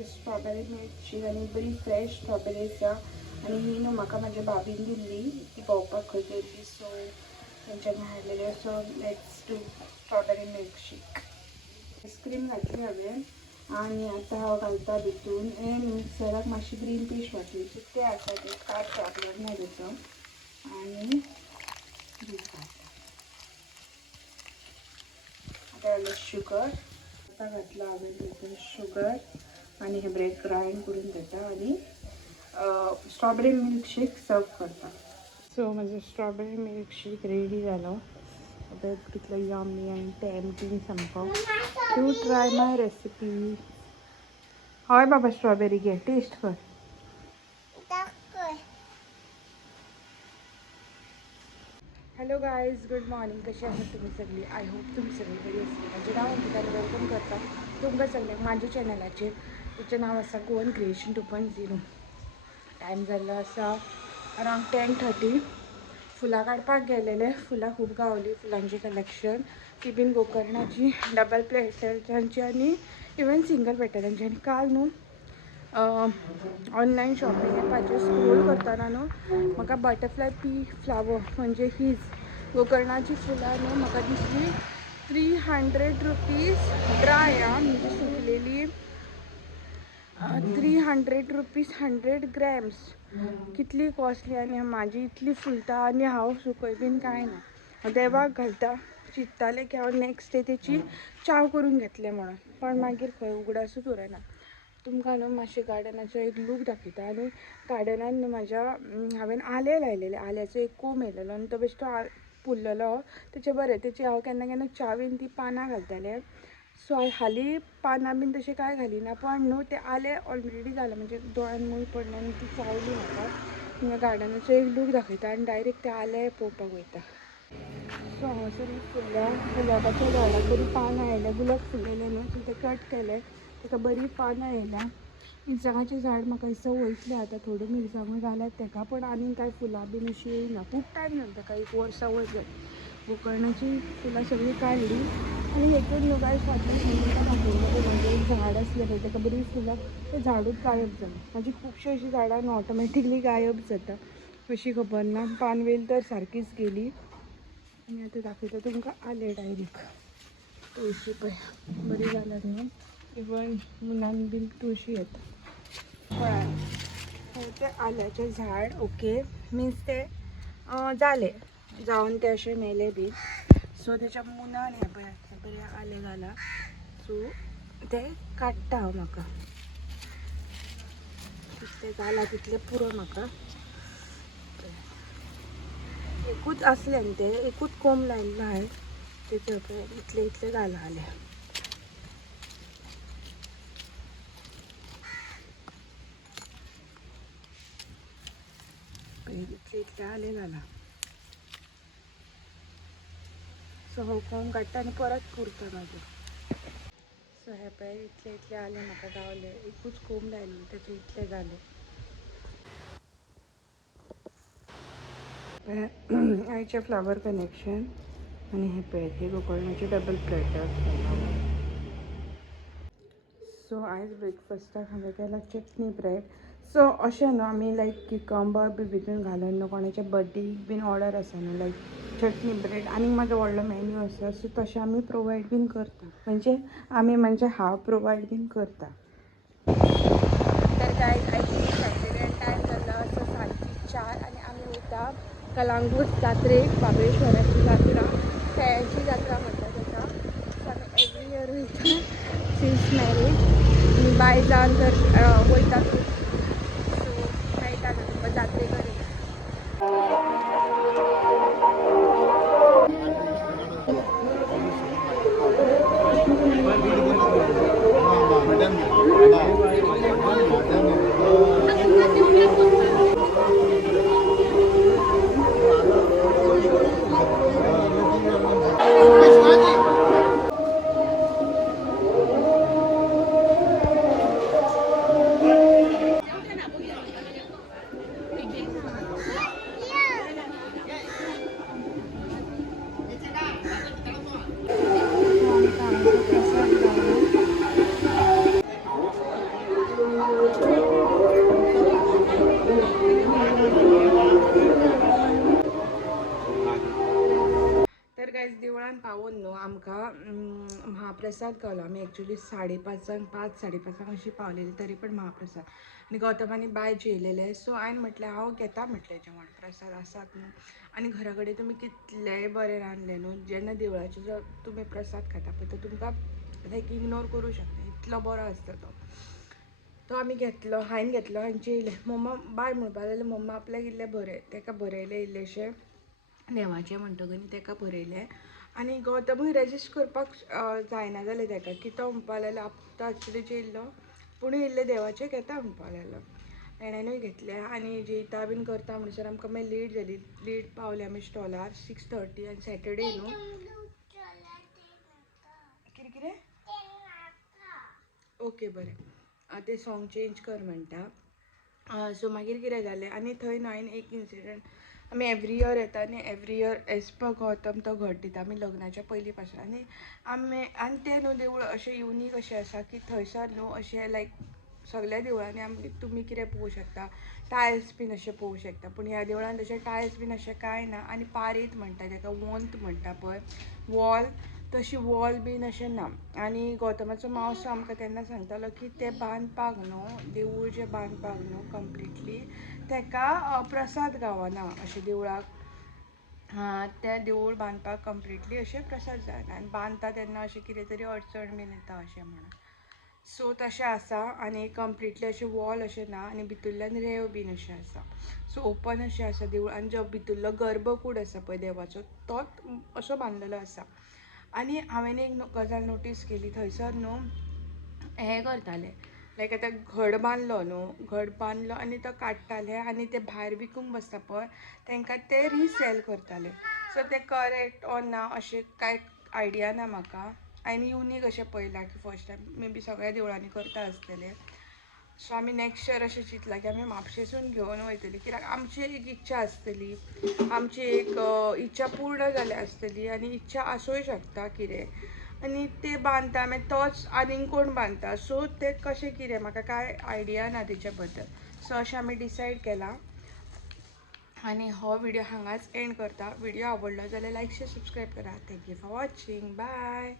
माझी strawberry milkshake आणि बरी फ्रेश स्ट्रॉबेरी आसा आणि ही न्हू म्हाका म्हाज्या भाभीन दिल्ली ती भोंवपाक खंय गेल्ली सो तेंच्यांनी हाडलेले सो let's do strawberry milkshake. Ice cream घातली हांवें आणि आतां हांव घालता भितून हे मिक्सराक मातशी ग्रीन पीस वाटली सो ते आसा ते कांय प्रॉब्लेम ना तेचो आणि दूध घालता. आतां घातलं शुगर, आतां घातला हांवें भितून शुगर आणि हे ब्रेड ग्राइंड करून घेता आणि स्ट्रॉबेरी मिल्कशेक सर्व करता. सो माझं स्ट्रॉबेरी मिल्कशेक रेडी जालो. आता कितलो यम्मी आणि टेम्पटिंग सामको. To try my recipe. हय बाबा स्ट्रॉबेरी घे टेस्ट कर. Hello guys, good morning. कशी आहात तुम्ही सगळी? आय होप तुम्ही सगळी बरी आसली. म्हजें नांव अंकिता, वेलकम करता तुमकां सगळ्यांक म्हाज्या चॅनलाचेर. तेचें नांव आसा गोवन क्रिएशन 2.0. टायम जाल्लो आसा अरावंड 10:30. फुलां काडपाक गेलेले. फुलां खूब गावली. फुलांची कलेक्शन ती बीन गोकर्णाची, डबल पेटल्सांची आणि इवन सिंगल पेटलांची. आनी काल न्हू ऑनलायन शॉपिंग एपाचेर स्क्रोल करतना न्हू म्हाका बटरफ्लाय पी फ्लावर म्हणजे हीच गोकर्णाची फुलां न्हू म्हाका दिसली 300 रुपीज ड्राय म्हणजे सुकलेली. 300 रुपीज 100 ग्रॅम्स. कितली कॉस्टली आनी म्हाजी इतली फुलता आनी हांव सुकय बीन कांय ना. देवाक घालता. चिंत्तालें की हांव नेक्स्ट डे तेची चाव करून घेतलें म्हणून, पण मागीर खंय उगडासूच उरना. तुमकां न्हू मातशें गार्डनाचो एक लूक दाखयता. आनी गार्डनान न्हू म्हाज्या हांवें आले लायलेले. आल्याचो एक कोंब येयलेलो आनी तो बेश्टो फुल्ललो. तेचे बरें, तेची हांव केन्ना केन्ना चावेन ती पानां घालतालें. सो हालीं पानां बीन तशें कांय घालिना, पण न्हू ते आले ऑलरेडी घाला म्हणजे दोळ्यान मूय पडले आनी ती चावली म्हाका. हिंगा गार्डनाचो एक लूक दाखयता आनी डायरेक्ट ते आले पळोवपाक वयता. सो हांगासर फुलल्या गुलाबाच्या झाडाक बरी पानां आयल्या. गुलाब फुललेले न्हू सो ते कट केले. ताका बरी पानां येयल्या. मिरसांगाचें झाड म्हाका दिसता वयतलें आतां. थोड्यो मिरसांगो जाल्यात ताका, पण आनीक कांय फुलां बीन अशीं येयना. खूब टायम जालो ताका, 1 वर्सा वयर जाली. गोकर्णाची फुलां सगळीं काडली आनी हेतून न्हू काय फाटल्यान तुमकां दाखयलें म्हणजे एक झाड आसलें पळय ताका बरी फुलां, तें झाडूच गायब जालें. म्हाजी खुबशीं अशीं झाडां न्हू ऑटोमॅटिकली गायब जाता. कशी खबर ना. पानवेल तर सारकीच गेली. आनी आतां दाखयता तुमकां आलें डायरेक्ट. तुळशी पळय बरी जाल्यात न्हू. इवन मुनान बीन तुळशी येता. पळय तें आल्याचें झाड ओके मिन्स ते जाले जावन ते अशें मेले बी. सो तेच्या मुनान हे पळय बरे आले घाला. सो ते काडटा हांव. म्हाका कितले जाला तितले पुरो म्हाका. एकूच असले न्ही ते, एकूच कोंब लायिल्लो हांवें. तेचे पळय इतले इतले घाला आले. इतले इतले आले घाला. सो हो कोंब काडटा आनी परत पुरता मागीर. सो हे पळय इतले इतले आले म्हाका गावले. एकूच कोंब लायिल्लो तेचे इतले जाले. आयचे फ्लावर कनेक्शन आणि हे पळय हे गोकर्णाचे डबल पेटल्स. सो आयज ब्रेकफास्टाक हांवें केला चटणी ब्रेड. सो अशें न्हू आमी लायक क्युकंबर बी भितून घालून न्हू कोणाच्या बर्थडेक बीन ऑर्डर आसा न्हू लायक चटणी ब्रेड आनीक म्हाजो व्हडलो मेन्यू आसा. सो तशें आमी प्रोवायड बीन करता. म्हणजे हांव प्रोवायड बीन करता. तर काय आयची सॅटर्डे टायम जाल्लो आसा 4:30 आनी आमी वयता कलांगूट जात्रेक. बाबळेश्वराची जात्रा, खेळाची जात्रा म्हणटा ताका. सो आमी एवरी इयर वयता सिन्स मॅरेज. आनी बाय जावन तर वयता. सो मेळटा तुमकां जात्रेक कडेन. पावोन न्हू आमकां महाप्रसाद गावलो. आमी एक्चुली 5:30 5:30 अशी पावलेली, तरी पण महाप्रसाद. आनी गौतम आनी बाय जेयलेले. सो हांवें म्हटलें हांव घेता म्हटलें जेवण, प्रसाद आसात न्हू. आनी घरा कडेन तुमी कितलेंय बरें रांदलें न्हू, जेन्ना देवळाचे जो तुमी प्रसाद खाता पळय तो तुमकां लायक इग्नोर करूं शकता, इतलो बरो आसता तो आमी घेतलो. हांवें घेतलो आनी जेयलें. मम्मा बाय म्हणपाक लागलें मम्मा आपल्याक इल्लें बरय, ताका बरयलें इल्लेशें देवाचें म्हणटकच ताका बरयलें. आनी गौतमूय रेजिस्ट करपाक जायना जालें ताका, की तो म्हणपाक लागलो तो एक्चुली जेयल्लो पुणूय इल्लें देवाचें घेता म्हणपाक लागलो. ताणेंनूय घेतलें आनी जेयता बीन करता म्हणसर आमकां मागीर लेट जाली. लेट पावले आमी स्टॉलार 6:30 आनी सॅटर्डे न्हू. कितें कितें ओके बरें, तें सॉंग चेंज कर म्हणटा. सो मागीर कितें जालें आनी थंय न्हू हांवें एक इन्सिडंट, आमी एवरी इयर येता आनी every year as per Gautam तो घट दिता आमी लग्नाच्या पयलीं पासून. आनी तें न्हू देवूळ अशें युनीक अशें आसा की थंयसर न्हू अशें लायक सगळ्या देवळांनी आमी तुमी कितें पळोवंक शकता, टायल्स बीन अशें पळोवंक शकता. पूण ह्या देवळान तशें टायल्स बीन अशें कांय ना. आनी पारीत म्हणटा ताका वंत म्हणटा पळय वॉल, तशी वॉल बीन अशें ना. आनी गौतमाचो मावसो आमकां तेन्ना सांगतालो की तें बांदपाक न्हू, देवूळ जें बांदपाक न्हू कंप्लिटली ताका प्रसाद गावना अशें देवळाक. तें देवूळ बांदपाक कंप्लिटली अशें प्रसाद जायना आनी बांदता तेन्ना अशें कितें तरी अडचण बीन येता अशें म्हणून. सो तशें आसा आनी कंप्लिटली अशें वॉल अशें ना आनी भितरल्यान रेंव बीन अशें आसा. सो ओपन अशें आसा देवूळ. आनी जो भितरलो गर्भकूड आसा पळय देवाचो तोच असो बांदलेलो आसा. आनी हांवें एक गजाल नोटीस केली, थंयसर न्हू हें करताले लायक आतां घट बांदलो न्हू, घट बांदलो आनी तो काडटाले आनी ते भायर विकूंक बसता पळय तांकां ते रिसेल करताले. सो तें करेक्ट ऑर ना अशें कांय आयडिया ना म्हाका. हांवें युनीक अशें पळयलां की फर्स्ट टायम, मे बी सगळ्या देवळांनी करता आसतलें. सो आमी नेक्स्ट इयर अशें चिंतलां की आमी म्हापशेसून घेवन वयतलीं, कित्याक आमची एक इच्छा आसतली, आमची एक इच्छा पूर्ण जाली आसतली आनी इच्छा आसूंय शकता कितें. आनी ते बांदता मागीर तोच आनीक कोण बांदता, सो तें कशें कितें म्हाका कांय आयडिया ना तेच्या बद्दल. सो अशें आमी डिसायड केलां आनी हो व्हिडिओ हांगाच एंड करता. व्हिडिओ आवडलो जाल्यार लायक शेअर सबस्क्रायब करा. Thank you for watching. बाय.